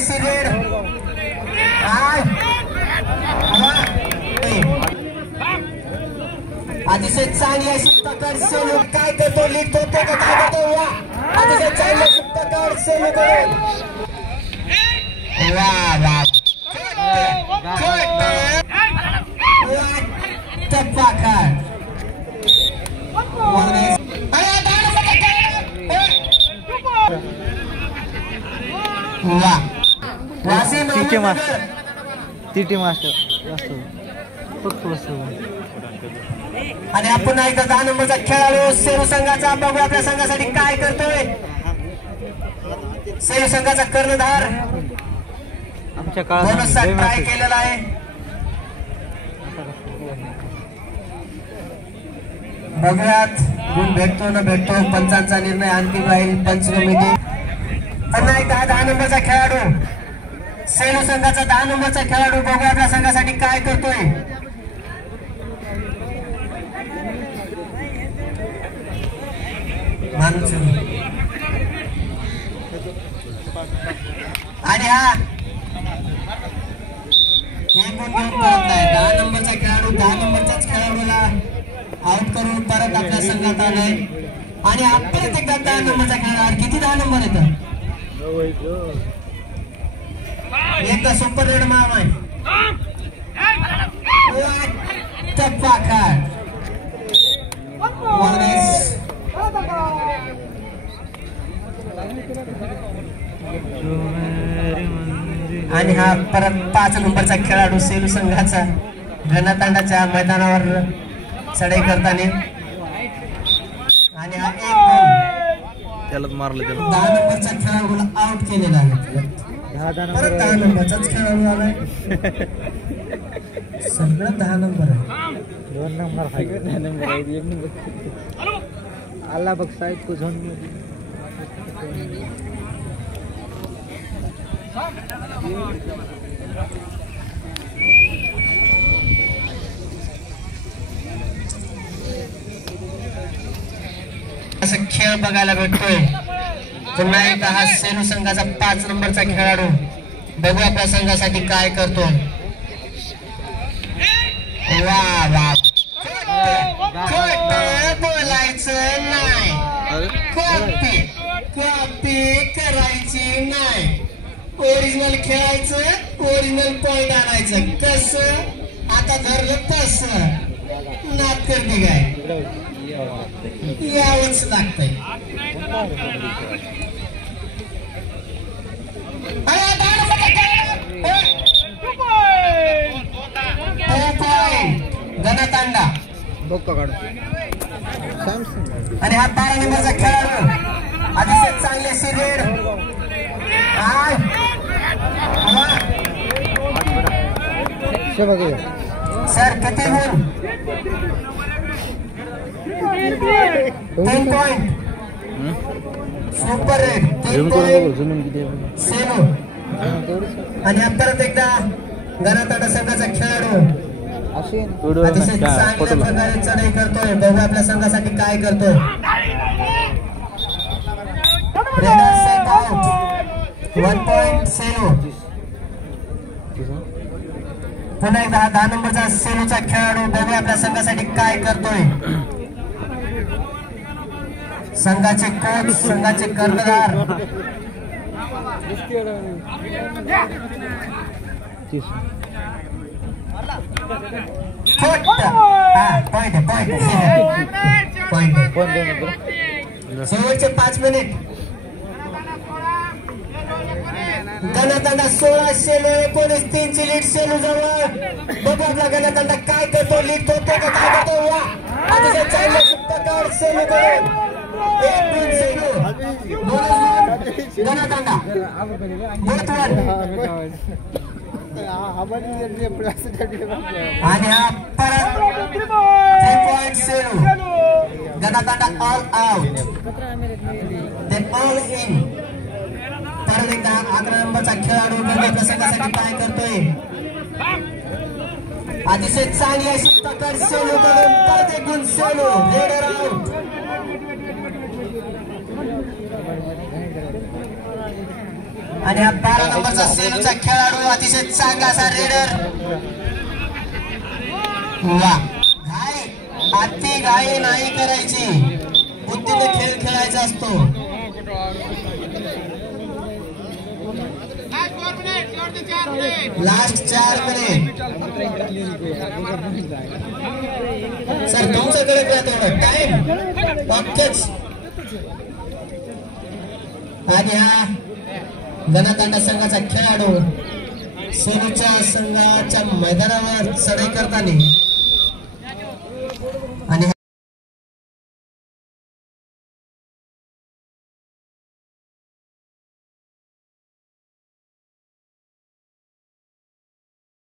चांगले सिरेड अतिशय चांगली सुप्तकर सेलू काय करतो लीड होतो का काय करतो वा अतिशय चांगले सुप्तकर सेलू वा वा टप्पाकर वा वासिम टीटी मास्टर आणि आपण एकदा 10 नंबरचा खेळाडू सेलू संघाचा बघू आपल्या संघासाठी काय करतोय सेलू संघाचा कर्णधार आमच्या काळात ट्राय केलेला आहे बघूयात गुण भेटतो न भेटतो पंचांचा निर्णय अंतिम राहील पंच कमिटी पुन्हा एकदा 10 नंबरचा खेळाडू सेलू संघाचा 10 नंबरचा खेळाडू बघू आपल्या संघासाठी काय करतोय आणि हा एकूण घेऊन परत नाही 10 नंबरचा खेळाडू 10 नंबरच्याच खेळाडूला आउट करून परत आपल्या संघात आलाय आणि हा परत एकदा 10 नंबरचा खेळाडू किती 10 नंबर येतं एकदा सुपर रेड मार आहे टप्पा खाट आणि हा परत 5 नंबरचा खेळाडू सेलू संघाचा घनतांडाच्या मैदानावर चढाई करताना आणि हा एक त्यालाच मारलं त्याला 10 नंबरचा खेळाडूला आउट केलेला आहे परत 10 नंबरचाच खेळाडू आलाय सगळं 10 नंबर आहे 2 नंबर आहे 10 नंबर आहे 1 नंबर आला बघ साईड को झोन असं खेळ बघायला भेटतोय पुन्हा एकदा हा सेलू संघाचा 5 नंबरचा खेळाडू बघू आपल्या संघासाठी काय करतोय वा वा बोलायचं नाही कॉपी करायची नाही ओरिजिनल खेळायचं ओरिजिनल पॉइंट आणायचं कसं आता धरलं तस नात करते काय यावंच लागतंय घनतांडा आणि हा 12 नंबरचा खेळाडू अतिशय चांगले सिरेड सर किती गुण 3 point super red 3 point Selu आणि परत एकदा घनतांडा संघाचा खेळाडू अतिशय चांगल्या प्रकारे चढाई करतोय बघू आपल्या संघासाठी काय करतोय 1 पॉइंट सेलू पुन्हा एकदा 10 नंबरचा सेलूचा खेळाडू बघू आपल्या संघासाठी काय करतोय संघाचे कोच संघाचे कर्णधार शेवटचे 5 मिनिट घनतांडा 16 सेलू 19 3ची लीड सेलू जवळ बघू आपला घनतांडा काय करतो लीड होतो का काय करतो वा अतिशय चांगले सुप्तकार सेलू करून 1 गुण सेलू घनतांडा आणि हा परत 3 पॉइंट सेलू घनतांडा all out then all in परत एकदा 11 नंबरचा खेळाडू आपल्या संघासाठी काय करतोय अतिशय चांगली सुप्तकार सेलू करून परत 1 गुण सेलू रेडर आउट आणि हा 12 नंबरचा सेलूचा खेळाडू अतिशय चांगला असा रेडर. वा घाई अति घाई नाही करायची, बुद्धीने खेळ खेळायचा असतो. लास्ट 4 मिनिट सर तुमच्याकडे तेवढा टाइम ओकेच. आणि हा गणातांडा संघाचा खेळाडू सेलूच्या संघाच्या मैदानावर चढाई करताना